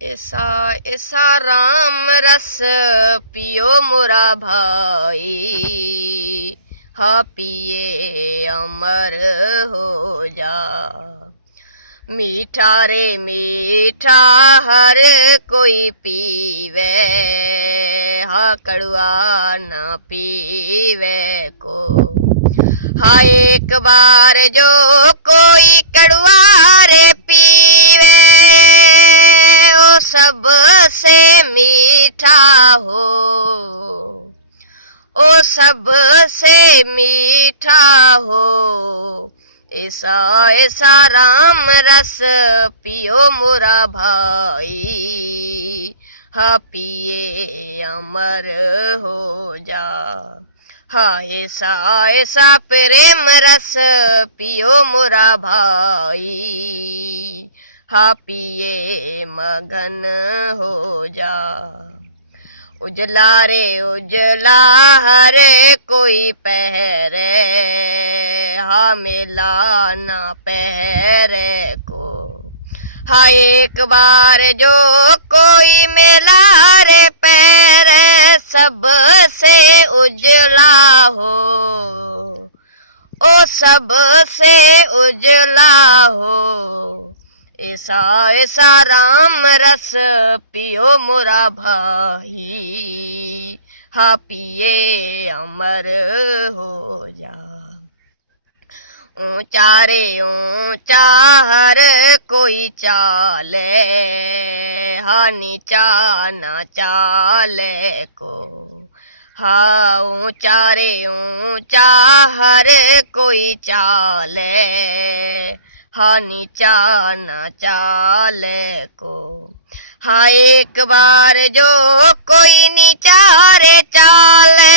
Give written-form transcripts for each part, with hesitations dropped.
ऐसा ऐसा राम रस पियो मोरा भाई, हा पिए अमर हो जा। मीठा रे मीठा हर कोई पीवे, हा कड़वा न पीवे को। हाँ एक बार जो कोई कड़वा रे पीवे, ओ सबसे मीठा हो, ओ सबसे मीठा हो। ऐसा ऐसा राम रस पियो मोरा भाई, हा पिए अमर हो जा। हाँ ऐसा ऐसा प्रेम रस पियो मोरा भाई, हा पिए मगन हो जा। उजला रे उजला हर कोई पहरे, हा मेला ना पहरे को। हाँ एक बार जो कोई मेला रे पहरे, सबसे उजला हो, ओ सबसे उजला हो। ऐसा ऐसा राम रस पियो मोरा भाई, हा पिए अमर हो जा। ऊंचा रे ऊंचा हर कोई चाले, हा नीचा न चाले को। हाँ ऊंचा रे ऊंचा हर कोई चाले, हा नीचा न चाले को। हाँ एक बार जो कोई नीचा रे चाले,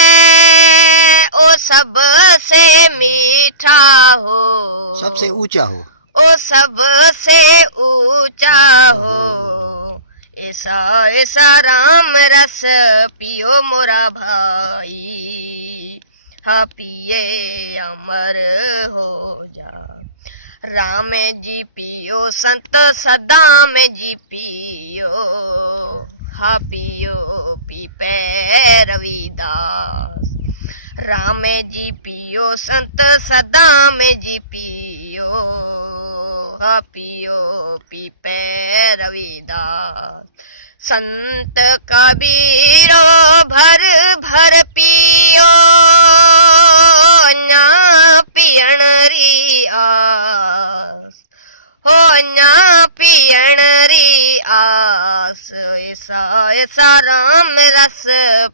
ओ सबसे मीठा हो, सबसे ऊंचा हो, ओ सबसे ऊंचा हो। ऐसा ऐसा राम रस पियो मोरा भाई, हा पिए अमर हो जा। राम जी पियो संत सदा में जी पियो, हा पियो पीपे रविदास। राम जी पियो संत सदा में जी पियो, हा पियो पीपे रविदास। संत कबीरो भर भर पियो, अन्या पियण री आस, हो अन्या पियण री आस। ऐसा ऐसा राम रस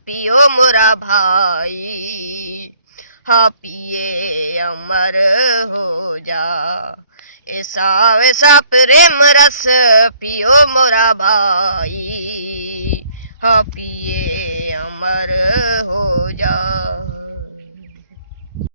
पियो मोरा भाई, हा पिए अमर हो जा। ऐसा ऐसा प्रेम रस पियो मोरा भाई,